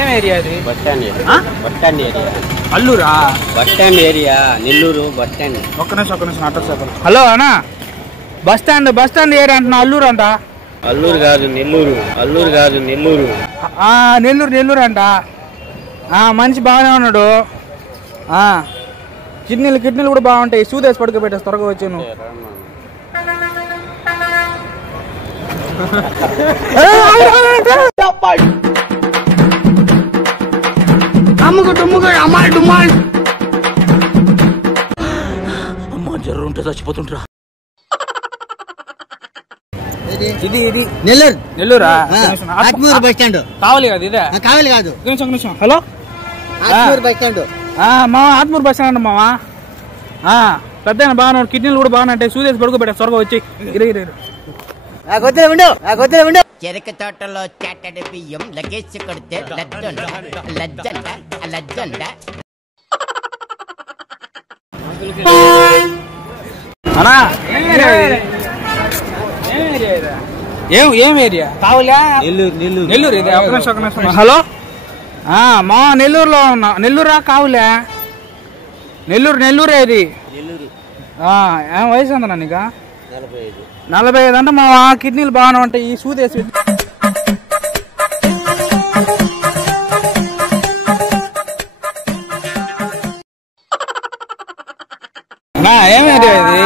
ఏం ఏరియా అది? Bus stand area. Bus stand area. అల్లూరా? Bus stand area, Nellore bus stand. ఒక్క నిమిషం అడ్రస్ చెప్పండి. హలో అన్నా, బస్ స్టాండ్ ఏరియా అంటున్నా. అల్లూరు అంట. అల్లూరు కాదు నెల్లూరు. అల్లూరు కాదు నెల్లూరు. నెల్లూరు అంట. మనిషి బాగానే ఉన్నాడు. కిడ్నీలు కూడా బాగుంటాయి. సూదేసి పడుకోబెట్టేసి త్వరగా వచ్చాను. అమ్మా జర్రు ఉంటే చచ్చిపోతుంటరా. ఇది నెల్లూరా? Atmur bus stand. కావాలి కాదు ఇదే? కావాలి కాదు. నిమిషం. Hello, Atmur bus stand. మావా ఆత్మూరు బస్ స్టాండ్ మావా. పెద్ద బాగా కిడ్నీలు కూడా బాగా సూదేసి పడుకోబెట్టా త్వరగా వచ్చి. చెరక తోటలో చాటడి బియ్యం లగేసి కొడితే లజ్జంట. అన్నా ఏం ఏరియా? కావాలా? నెల్లూరు ఇది. ఒక నిమిషం. హలో, మా నెల్లూరులో ఉన్నా. నెల్లూరా? కావులే నెల్లూరే ఇది. ఏం వయసు ఉందన్నా నీకు? 45 అంటే మా కిడ్నీలు బాగానే ఉంటాయి. ఈ సూదేసి ఏం ఏరియా ఇది?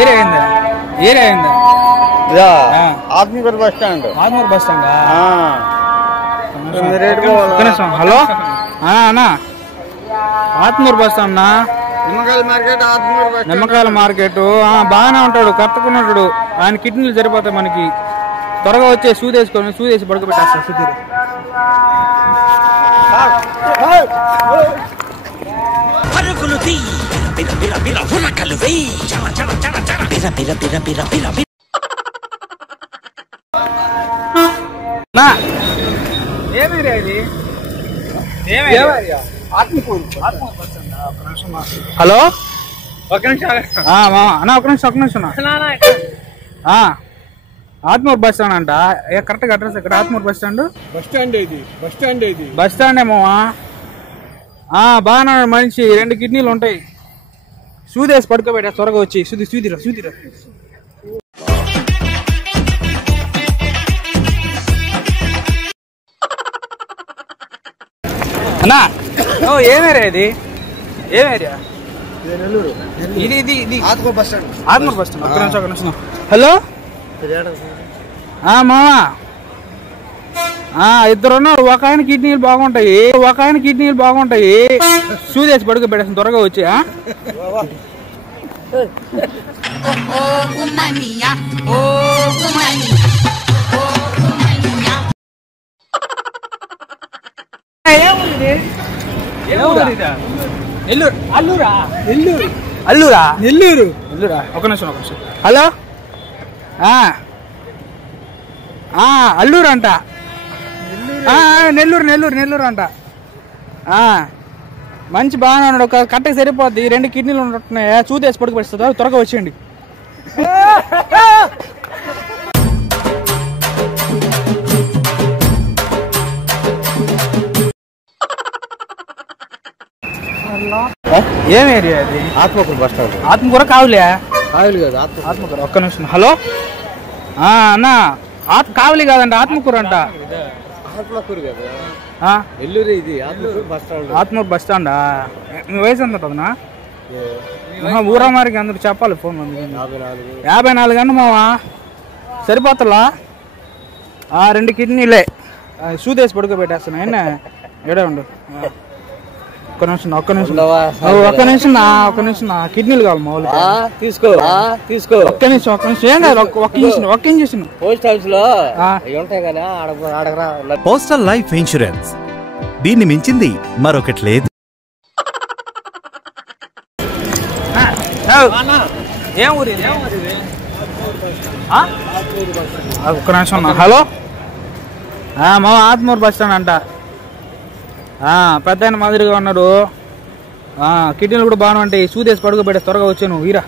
ఏరియా అయిందా? Atmakur bus stand. Atmur bus stand. Hello అన్నా, ఆత్మూరు బస్ స్టాండ్. నిమ్మకాయల మార్కెట్. బాగానే ఉంటాడు, కట్టుకున్నాడు. ఆయన కిడ్నీలు సరిపోతాయి మనకి. త్వరగా వచ్చే సూదేసి పడుకోబెట్టేస్తా. సుధీర్ ఏమేరియా ఇది? హలో, ఒక నిమిషం అన్న. ఆత్మూరు బస్ స్టాండ్ అంట. కరెక్ట్ అడ్రస్ ఇక్కడ? Atmur bus stand. Bus stand ఏమో. బాగా మనిషి 2 కిడ్నీలు ఉంటాయి. సూదేసి పడుకోబెట్టా త్వరగా వచ్చి. సూదిరా అన్నా. ఏమేరియా ఇది? నెల్లూరు. ఇది ఆత్మూరు బస్ స్టాండ్. ఒక నిమిషం. హలో మావా, ఇద్దరు ఉన్నారు. ఒక ఆయన కిడ్నీలు బాగుంటాయి. సూదేసి పడుకోబెట్టేసి త్వరగా వచ్చి. అల్లూరా? ఒక నిమిషం. హలో, అల్లూరు అంట. నెల్లూరు అంట. మంచి బాగానే ఉన్నాడు. ఒక కట్టకి సరిపోద్ది. 2 కిడ్నీలు ఉంటున్నాయి. చూదేసి పడుకోబెడుతుందా? త్వరగా వచ్చేయండి. ఏం ఏరియా అది? Atmakur bus stand. ఆత్మకూర? కావులే కాదు ఆత్మకూర. ఒక్క నిమిషం. హలో అన్నా, కావలి కాదంట, ఆత్మకూర అంట. ఆత్మకూరు కదా, నెల్లూరు. ఇది ఆత్మకూరు బస్ స్టాండ్. మీ వయసు ఎంత ఉంటుందన్నా? ఊరా మారికి అందరు చెప్పాలి ఫోన్. 54 అండి మావా. సరిపోతలా? 2 కిడ్నీలే. సూదేసి పడుకోబెట్టేస్తున్నా. ఏడే ఉండు. ఒక్క నిమిషం. కిడ్నీలు కావాలి మా వాళ్ళు. తీసుకో. ఒక్క నిమిషం. ఏం కాదు. ఒక్క ఇంజక్షన్. పోస్ట్ హౌస్ లో ఉంటాయి కదా. పోస్టల్ లైఫ్ ఇన్సూరెన్స్, దీన్ని మించింది మరొకటి లేదు. ఏం ఊరి? ఒక్క నిమిషం. హలో మా ఆత్మూరు బస్ స్టాండ్ అంట. పెద్ద ఆయన మాదిరిగా ఉన్నాడు. కిడ్నీలు కూడా బాగానే ఉంటాయి. సూదేసి పడుకోబెట్టే త్వరగా వచ్చాను. ఈరా